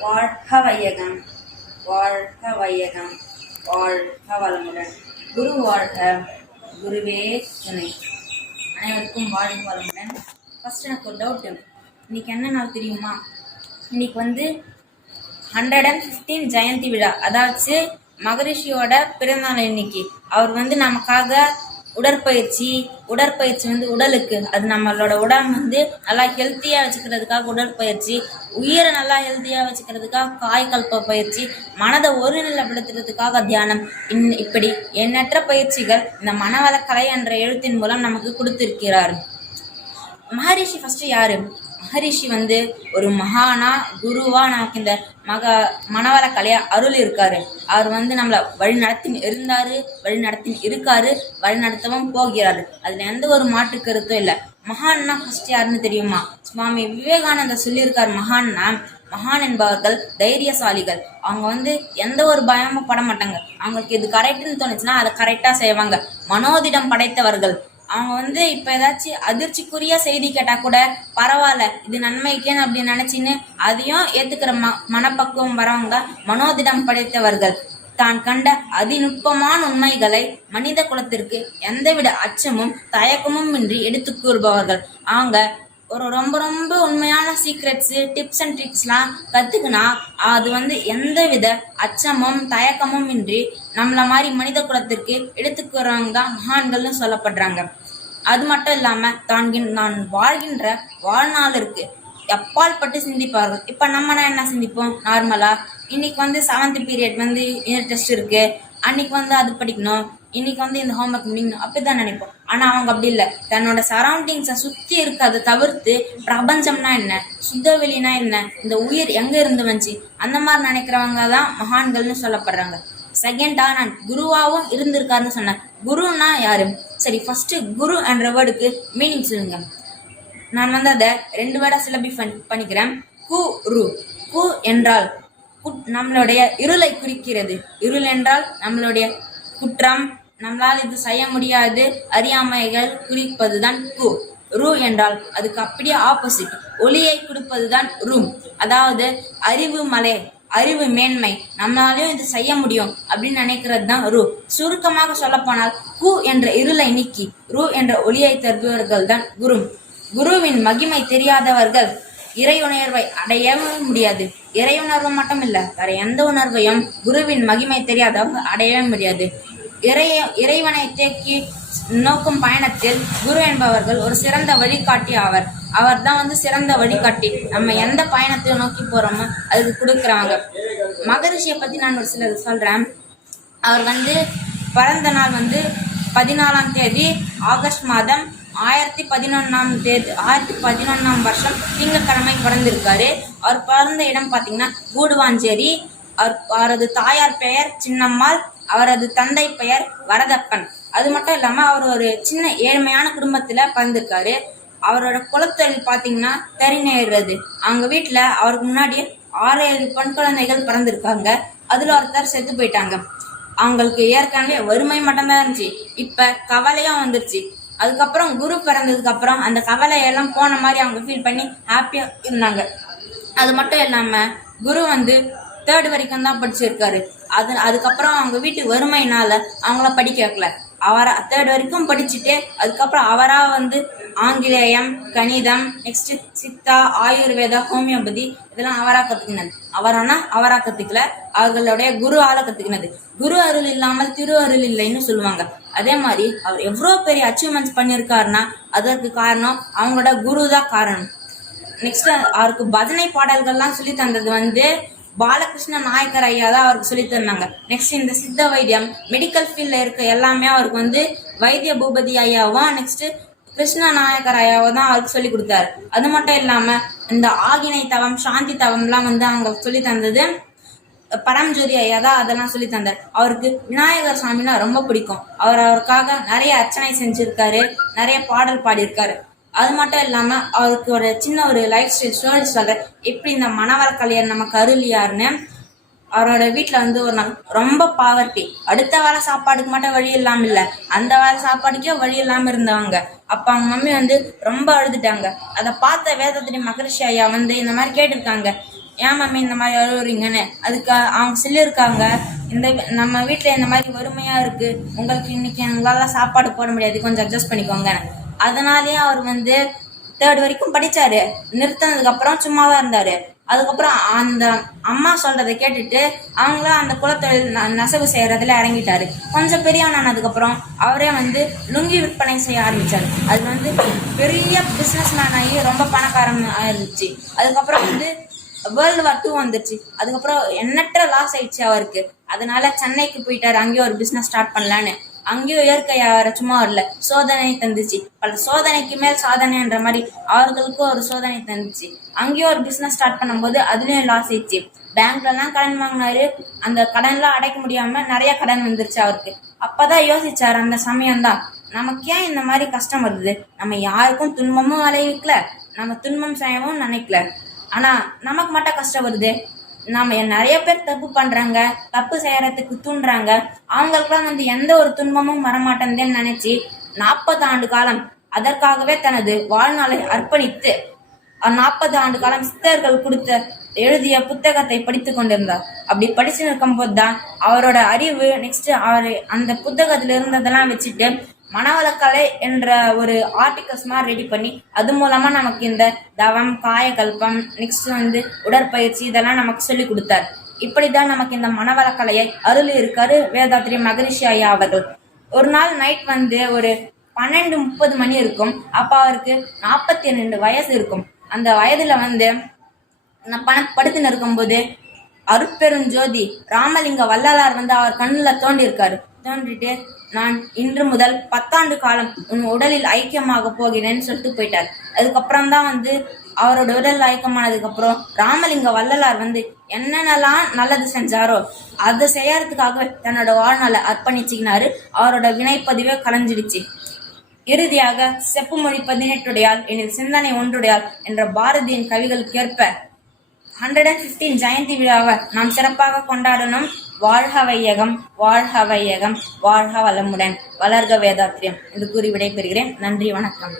வாழ்க வையகம் வாழ்க வையகம் வாழ்க வளமுடன் குரு வாழ்க குருவே துணை. அனைவருக்கும் வாழ்க வளமுடன். ஃபஸ்ட் எனக்கு ஒரு டவுட் இன்னைக்கு என்ன நாள் தெரியுமா? இன்னைக்கு வந்து ஹண்ட்ரட் அண்ட் ஃபிஃப்டீன் ஜெயந்தி விழா. அதாச்சு மகரிஷியோட பிறந்தநாள் இன்னைக்கு. அவர் வந்து நமக்காக உடற்பயிற்சி உடற்பயிற்சி வந்து உடலுக்கு. அது நம்மளோட உடல் வந்து நல்லா ஹெல்த்தியாக வச்சுக்கிறதுக்காக உடற்பயிற்சி உயிரை நல்லா ஹெல்த்தியாக வச்சுக்கிறதுக்காக காய்கல்ப பயிற்சி மனதை ஒருநிலைப்படுத்துறதுக்காக தியானம். இன் இப்படி எண்ணற்ற பயிற்சிகள் இந்த மனவளக்கலை என்ற எழுத்தின் மூலம் நமக்கு கொடுத்திருக்கிறார். மகரிஷி ஃபஸ்ட்டு யாரு? மகரிஷி வந்து ஒரு மகானா குருவா நமக்கு இந்த மக மனவள கலையா அருள் இருக்காரு அவர் வந்து நம்மளை வழி நடத்தி இருந்தாரு வழி நடத்தி இருக்காரு வழி நடத்தவும் போகிறாரு. அதுல எந்த ஒரு மாற்று கருத்தும் இல்லை. மகான்னா ஃபர்ஸ்ட் யாருன்னு தெரியுமா? சுவாமி விவேகானந்தர் சொல்லியிருக்கார் மகான்னா மகான் என்பவர்கள் தைரியசாலிகள். அவங்க வந்து எந்த ஒரு பயமும் பட மாட்டாங்க. அவங்களுக்கு இது கரெக்டுன்னு தோணுச்சுன்னா அதை கரெக்டாக செய்வாங்க. மனோதிடம் படைத்தவர்கள். அவங்க வந்து இப்போ ஏதாச்சும் அதிர்ச்சிக்குரிய செய்தி கேட்டால் கூட பரவாயில்ல இது நன்மைக்கேன்னு அப்படின்னு நினச்சின்னு அதையும் ஏற்றுக்கிற ம மனப்பக்குவம் வரவங்க மனோதிடம் படைத்தவர்கள். தான் கண்ட அதிநுட்பமான உண்மைகளை மனித குலத்திற்கு எந்தவித அச்சமும் தயக்கமும் இன்றி எடுத்து கூறுபவர்கள். அவங்க ஒரு ரொம்ப ரொம்ப உண்மையான சீக்ரெட்ஸு டிப்ஸ் அண்ட் ட்ரிக்ஸ்லாம் கற்றுக்குனா அது வந்து எந்த வித அச்சமும் தயக்கமும் இன்றி நம்மள மாதிரி மனித குலத்திற்கு எடுத்துக்கிறவங்க தான் மகான்கள்னு சொல்லப்படுறாங்க. அது மட்டும் இல்லாமல் தான் கின்- நான் வாழ்கின்ற வாழ்நாளிற்கு எப்பால் பட்டு சிந்திப்பார்கள்? இப்போ நம்மனா என்ன சிந்திப்போம்? நார்மலாக இன்னைக்கு வந்து செவன்த் பீரியட் வந்து யூனிட் டெஸ்ட் இருக்குது அன்னைக்கு வந்து அது படிக்கணும். இன்னைக்கு வந்து இந்த ஹோம்ஒர்க் முடிக்கணும். அப்படிதான் நினைப்போம். ஆனா அவங்க அப்படி இல்லை. தன்னோட சரௌண்டிங்ஸை சுத்தி இருக்கிறத தவிர்த்து பிரபஞ்சம்னா என்ன? சுத்த வெளினா என்ன? இந்த உயிர் எங்க இருந்து வந்துச்சு? அந்த மாதிரி நினைக்கிறவங்க தான் மகான்கள்னு சொல்லப்படுறாங்க. செகண்டா நான் குருவாவும் இருந்திருக்காருன்னு சொன்னேன். குருன்னா யாரு? சரி ஃபர்ஸ்ட் குரு என்ற வேர்டுக்கு மீனிங் சொல்லுங்க. நான் வந்து அதை ரெண்டு வேர்டா சிலபி பண்ணிக்கிறேன். கு ரு. கு என்றால் குட் நம்மளுடைய இருளை குறிக்கிறது. இருள் என்றால் நம்மளுடைய குற்றம் நம்மளால் இது செய்ய முடியாது. அறியாமைகள் குறிப்பதுதான் கு. ரு என்றால் அதுக்கு அப்படியே ஆப்போசிட் ஒளியை கொடுப்பதுதான் ரூம். அதாவது அறிவு மலை அறிவு மேன்மை. நம்மளாலையும் இது செய்ய முடியும் அப்படின்னு நினைக்கிறது தான் ரூ. சுருக்கமாக சொல்லப்போனால் கு என்ற இருளை நீக்கி ரு என்ற ஒளியை தருபவர்கள் தான் குரு குருவின் மகிமை தெரியாதவர்கள் இறை உணர்வை முடியாது. இறையுணர்வு மட்டும் இல்ல வேற எந்த உணர்வையும் குருவின் மகிமை தெரியாதவங்க அடையவே முடியாது. இறைய இறைவனை தேக்கி நோக்கும் பயணத்தில் குரு என்பவர்கள் ஒரு சிறந்த வழிகாட்டி ஆவர். அவர் தான் வந்து சிறந்த வழிகாட்டி. நம்ம எந்த பயணத்தை நோக்கி போறோமோ அதுக்கு கொடுக்குறாங்க. மகரிஷியை பத்தி நான் ஒரு சிலது சொல்றேன். அவர் வந்து பிறந்த நாள் வந்து பதினாலாம் தேதி ஆகஸ்ட் மாதம் ஆயிரத்தி பதினொன்னாம் தேதி ஆயிரத்தி பதினொன்னாம் வருஷம் திங்கட்கிழமை பிறந்திருக்காரு. அவர் பிறந்த இடம் பார்த்தீங்கன்னா கூடுவாஞ்சேரி. அவர் அவரது தாயார் பெயர் சின்னம்மாள். அவரது தந்தை பெயர் வரதப்பன். அது மட்டும் இல்லாம அவர் ஒரு சின்ன ஏழ்மையான குடும்பத்துல பிறந்திருக்காரு. அவரோட குலத்தொழில் பார்த்தீங்கன்னா தெரிநேறது அவங்க வீட்டில் அவருக்கு முன்னாடி ஆறு ஏழு பெண் குழந்தைகள் பிறந்திருக்காங்க. அதில் ஒருத்தர் செத்து போயிட்டாங்க. அவங்களுக்கு ஏற்கனவே வறுமை மட்டும்தான் இருந்துச்சு. இப்ப கவலையும் வந்துருச்சு. அதுக்கப்புறம் குரு பிறந்ததுக்கு அப்புறம் அந்த கவலையெல்லாம் போன மாதிரி அவங்க ஃபீல் பண்ணி ஹாப்பியா இருந்தாங்க. அது மட்டும் இல்லாம குரு வந்து தேர்ட் வரைக்கும் தான் படிச்சிருக்காரு. அது அதுக்கப்புறம் அவங்க வீட்டு வறுமையினால அவங்கள படிக்க வைக்கல. அவரா தேர்ட் வரைக்கும் படிச்சுட்டு அதுக்கப்புறம் அவராக வந்து ஆங்கிலேயம் கணிதம் நெக்ஸ்ட் சித்தா ஆயுர்வேதா ஹோமியோபதி இதெல்லாம் அவராக கத்துக்கினது. அவரானா அவராக கத்துக்கல. அவர்களுடைய குரு ஆள கத்துக்கினது. குரு அருள் இல்லாமல் திரு அருள் இல்லைன்னு சொல்லுவாங்க. அதே மாதிரி அவர் எவ்வளோ பெரிய அச்சீவ்மெண்ட்ஸ் பண்ணியிருக்காருன்னா அதற்கு காரணம் அவங்களோட குரு தான் காரணம். நெக்ஸ்ட் அவருக்கு பஜனை பாடல்கள்லாம் சொல்லி தந்தது வந்து பாலகிருஷ்ண நாயக்கர் ஐயா தான் அவருக்கு சொல்லி தந்தாங்க. நெக்ஸ்ட் இந்த சித்த வைத்தியம் மெடிக்கல் ஃபீல்ட்ல இருக்க எல்லாமே அவருக்கு வந்து வைத்திய பூபதி ஐயாவும் நெக்ஸ்ட் கிருஷ்ண நாயக்கர் ஐயாவும் தான் அவருக்கு சொல்லி கொடுத்தாரு. அது மட்டும் இல்லாம இந்த ஆகினை தவம் சாந்தி தவம்லாம் வந்து அவங்க சொல்லி தந்தது. பரம்ஜோதி ஐயா தான் அதெல்லாம் சொல்லி தந்தார். அவருக்கு விநாயகர் சாமினா ரொம்ப பிடிக்கும். அவர் அவருக்காக நிறைய அர்ச்சனை செஞ்சிருக்காரு. நிறைய பாடல் பாடியிருக்காரு. அது மட்டும் இல்லாமல் அவருக்கு ஒரு சின்ன ஒரு லைஃப் ஸ்டைல் ஸ்டோரி சொல்கிறேன் எப்படி இந்த மணவர கல்யாணம் நமக்கு கருளியாருன்னு அவரோட வீட்டில் வந்து ஒரு நாள் ரொம்ப பாவர்ட்டி அடுத்த வார சாப்பாடுக்கு மட்டும் வழி இல்லாமல் இல்லை அந்த வார சாப்பாடுக்கே வழி இல்லாமல் இருந்தவங்க. அப்போ அவங்க மம்மி வந்து ரொம்ப அழுதுட்டாங்க. அதை பார்த்த வேதத்திரி மகரிஷி ஐயா வந்து இந்த மாதிரி கேட்டிருக்காங்க. ஏன் மம்மி இந்த மாதிரி அழுவுறீங்கன்னு? அதுக்கு அவங்க சொல்லியிருக்காங்க. இந்த நம்ம வீட்டில் இந்த மாதிரி வறுமையாக இருக்குது உங்களுக்கு இன்னைக்கு எங்களால் சாப்பாடு போட முடியாது. கொஞ்சம் அட்ஜஸ்ட் பண்ணிக்கோங்க. அதனாலேயே அவர் வந்து தேர்ட் வரைக்கும் படிச்சாரு. நிறுத்தினதுக்கு அப்புறம் சும்மா தான் இருந்தாரு. அதுக்கப்புறம் அந்த அம்மா சொல்றதை கேட்டுட்டு அவங்களும் அந்த குலத்தொழில் ந- நெசவு செய்யறதுல இறங்கிட்டாரு. கொஞ்சம் பெரியவன் ஆனதுக்கப்புறம் அவரே வந்து லுங்கி விற்பனை செய்ய ஆரம்பிச்சாரு. அது வந்து பெரிய பிசினஸ் மேன் ஆகி ரொம்ப பணக்காரன் ஆயிருச்சு. அதுக்கப்புறம் வந்து வேர்ல்டு வார் டூ வந்துருச்சு. அதுக்கப்புறம் எண்ணற்ற லாஸ் ஆயிடுச்சு அவருக்கு. அதனால சென்னைக்கு போயிட்டாரு. அங்கேயும் ஒரு பிசினஸ் ஸ்டார்ட் பண்ணலான்னு. அங்கேயும் இயற்கை வர சும்மா வரல. சோதனை தந்துச்சு. பல சோதனைக்கு மேல் சாதனைன்ற மாதிரி அவர்களுக்கும் ஒரு சோதனை தந்துச்சு. அங்கேயும் ஒரு பிஸ்னஸ் ஸ்டார்ட் பண்ணும்போது அதுலயும் லாஸ் ஆயிடுச்சு. பேங்க்லலாம் கடன் வாங்கினாரு. அந்த கடன்லாம் அடைக்க முடியாம நிறைய கடன் வந்துருச்சு அவருக்கு. அப்பதான் யோசிச்சாரு அந்த சமயம் தான் நமக்கு ஏன் இந்த மாதிரி கஷ்டம் வருது? நம்ம யாருக்கும் துன்பமும் விளைவிக்கல நம்ம துன்பம் செய்யவும் நினைக்கல. ஆனா நமக்கு மட்டும் கஷ்டம் வருது? நாம நிறைய பேர் தப்பு பண்றாங்க தப்பு செய்யறதுக்கு தூண்டுறாங்க. அவங்களுக்குலாம் வந்து எந்த ஒரு துன்பமும் வரமாட்டேன்னு நினைச்சு நாற்பது ஆண்டு காலம் அதற்காகவே தனது வாழ்நாளை அர்ப்பணித்து நாற்பது ஆண்டு காலம் சித்தர்கள் கொடுத்த எழுதிய புத்தகத்தை படித்து கொண்டிருந்தார். அப்படி படிச்சு இருக்கும்போது தான் அவரோட அறிவு நெக்ஸ்ட் அவர் அந்த புத்தகத்துல இருந்ததெல்லாம் வச்சுட்டு மனவளக்கலை என்ற ஒரு ஆர்டிகல்ஸ் மாதிரி ரெடி பண்ணி அது மூலமா நமக்கு இந்த தவம் காயகல்பம் நெக்ஸ்ட் வந்து உடற்பயிற்சி இதெல்லாம் நமக்கு சொல்லி கொடுத்தார். இப்படிதான் நமக்கு இந்த மனவளக்கலையை அருள் இருக்காரு வேதாத்திரி மகரிஷி ஐயா அவர்கள். ஒரு நாள் நைட் வந்து ஒரு பன்னெண்டு முப்பது மணி இருக்கும். அப்ப அவருக்கு நாற்பத்தி ரெண்டு வயசு இருக்கும். அந்த வயதுல வந்து நான் பண படுத்துன்னு இருக்கும்போது அருட்பெருஞ்சோதி ராமலிங்க வள்ளலார் வந்து அவர் கண்ணுல தோண்டி இருக்காரு தோண்டிட்டு நான் இன்று முதல் பத்தாண்டு காலம் உன் உடலில் ஐக்கியமாக போகிறேன்னு சொல்லிட்டு போயிட்டார். அதுக்கப்புறம் தான் வந்து அவரோட உடல் ஐக்கியமானதுக்கு அப்புறம் ராமலிங்க வள்ளலார் வந்து என்னென்னலாம் நல்லது செஞ்சாரோ அதை செய்யறதுக்காக தன்னோட வாழ்நாளை அர்ப்பணிச்சுக்கினாரு. அவரோட வினைப்பதிவே கலைஞ்சிடுச்சு. இறுதியாக செப்பு மொழி பதினெட்டுடையால் எனில் சிந்தனை ஒன்றுடையால் என்ற பாரதியின் கவிகளுக்கேற்ப ஹண்ட்ரட் அண்ட் ஃபிஃப்டீன் ஜெயந்தி விழாவை நாம் சிறப்பாக கொண்டாடணும். வாழ்க வையகம் வாழ்க வையகம் வாழ்க வளமுடன். வளர்க வேதாத்திரியம். என்று கூறி விடைபெறுகிறேன். நன்றி வணக்கம்.